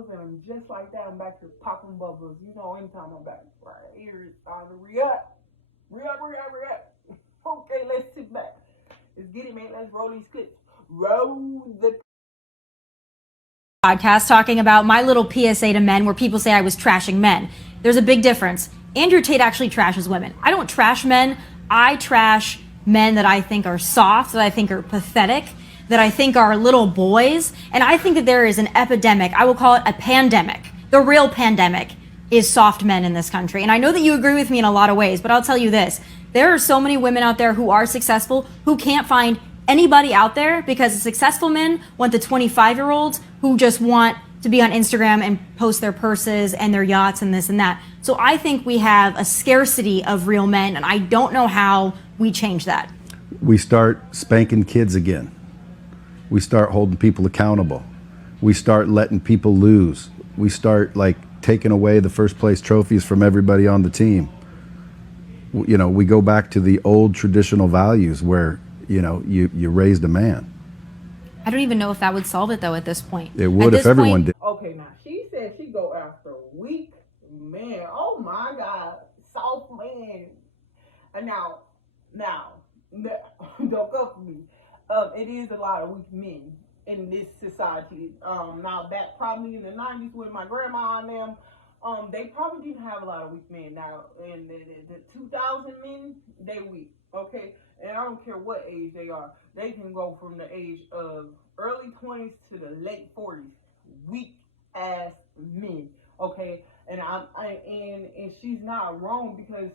bubbles, and I'm just like that. I'm back here popping bubbles. You know, anytime I'm back right here, it's time to re-up. Re-up. Okay, let's sit back. Let's get it, man. Let's roll these clips. Roll the podcast talking about my little PSA to men where people say I was trashing men. There's a big difference. Andrew Tate actually trashes women. I don't trash men. I trash men that I think are soft, that I think are pathetic, that I think are little boys. And I think that there is an epidemic. I will call it a pandemic. The real pandemic is soft men in this country. And I know that you agree with me in a lot of ways, but I'll tell you this. There are so many women out there who are successful who can't find anybody out there because the successful men want the 25-year-olds who just want to be on Instagram and post their purses and their yachts and this and that. So I think we have a scarcity of real men, and I don't know how we change that. We start spanking kids again. We start holding people accountable. We start letting people lose. We start taking away the first place trophies from everybody on the team. You know, we go back to the old traditional values where, you raised a man. I don't even know if that would solve it though at this point. It would if everyone did. Okay, now she said she go after weak men. Oh my God, soft man. And now, don't go for me. It is a lot of weak men in this society. Now that probably in the 90s with my grandma and them, they probably didn't have a lot of weak men. Now in the 2000 men, they weak. Okay, and I don't care what age they are. They can go from the age of early 20s to the late 40s. Weak ass men. Okay, and and she's not wrong, because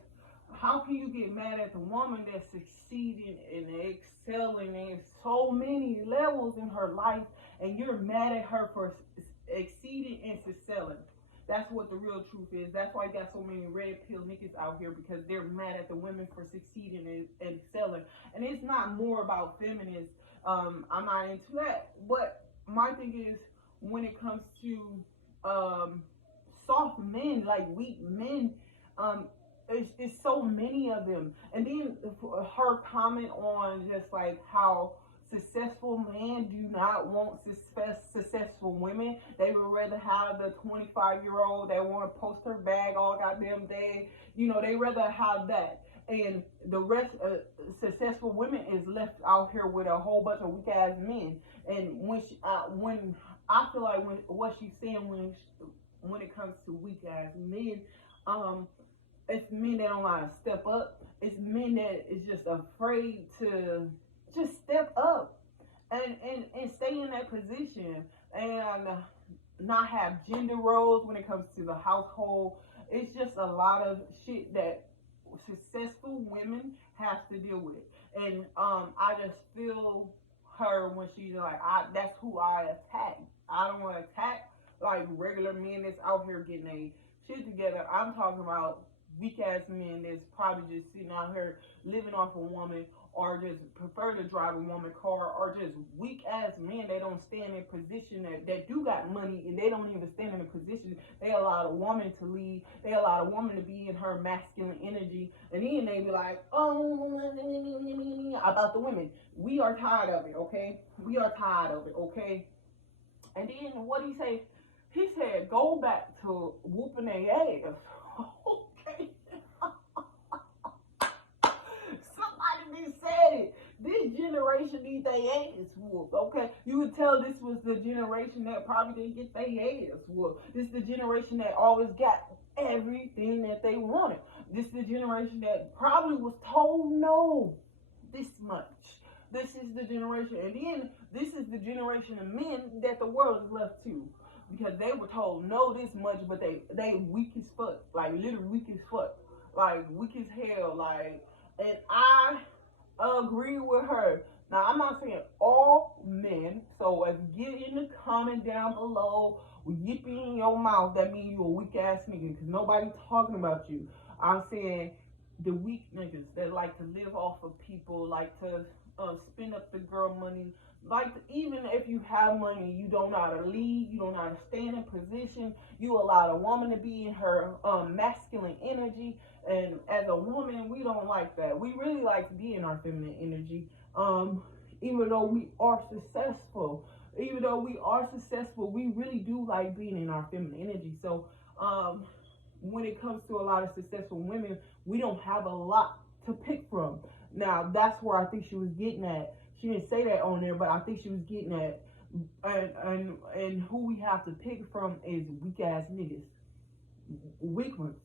how can you get mad at the woman that's succeeding and excelling in so many levels in her life, and you're mad at her for exceeding and excelling? That's what the real truth is. That's why I got so many red pill niggas out here, because they're mad at the women for succeeding and excelling. And it's not more about feminists. I'm not into that. But my thing is, when it comes to soft men, like weak men, it's so many of them. And then her comment on just like how successful men do not want successful women. They would rather have the 25-year-old that want to post her bag all goddamn day. They rather have that. And the rest of successful women is left out here with a whole bunch of weak ass men. And when I feel like what she's saying when it comes to weak ass men, it's men that don't know how to step up. It's men that is just afraid to just step up and stay in that position and not have gender roles when it comes to the household. It's just a lot of shit that successful women have to deal with. And I just feel her when she's like, that's who I attack. I don't want to attack like regular men that's out here getting a shit together. I'm talking about weak ass men that's probably just sitting out here living off a woman, or just prefer to drive a woman car, or just weak ass men that don't stand in position that do got money, and they don't even stand in a position. They allow a woman to lead. They allow a woman to be in her masculine energy, and then they be like, oh, about the women. We are tired of it, okay? We are tired of it, okay? And then what he say? He said, go back to whooping their ass. Okay. Somebody just said it. This generation needs their ass whooped. Okay. You would tell this was the generation that probably didn't get their ass whooped. This is the generation that always got everything that they wanted. This is the generation that probably was told no this much. This is the generation, and then this is the generation of men that the world is left to, because they were told no this much, but they weak as fuck, like literally weak as fuck, like weak as hell, like. And I agree with her. Now I'm not saying all men, so if you get in the comment down below with yippee in your mouth, that means you a weak ass nigga, because nobody talking about you. I'm saying the weak niggas that like to live off of people, like to spend up the girl money. Like, even if you have money, you don't know how to lead, you don't know how to stand in position, you allow a woman to be in her masculine energy. And as a woman, we don't like that. We really like to be in our feminine energy. Even though we are successful, even though we are successful, we really do like being in our feminine energy. So when it comes to a lot of successful women, we don't have a lot to pick from. Now that's where I think she was getting at. She didn't say that on there, but I think she was getting at, and who we have to pick from is weak ass niggas, weak ones,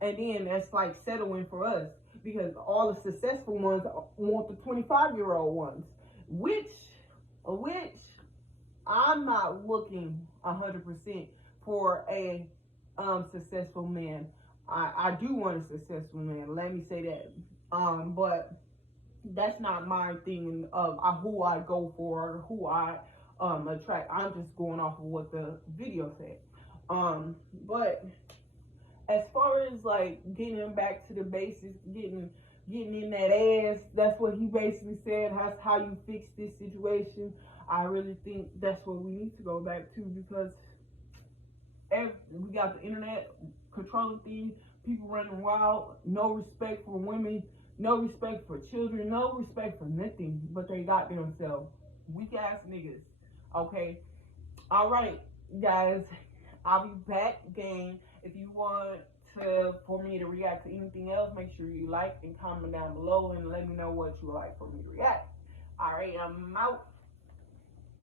and then that's like settling for us because all the successful ones want the 25-year-old ones, which I'm not looking 100% for a successful man. I do want a successful man. Let me say that. But that's not my thing of who I go for or who I attract. I'm just going off of what the video said. But as far as like getting back to the basics, getting in that ass, that's what he basically said. That's how you fix this situation. I really think that's what we need to go back to because we got the internet controlling things, people running wild, no respect for women, no respect for children, no respect for nothing but they got themselves. Weak ass niggas. Okay. All right, guys. I'll be back again. If you want for me to react to anything else, make sure you like and comment down below and let me know what you would like for me to react. All right, I'm out.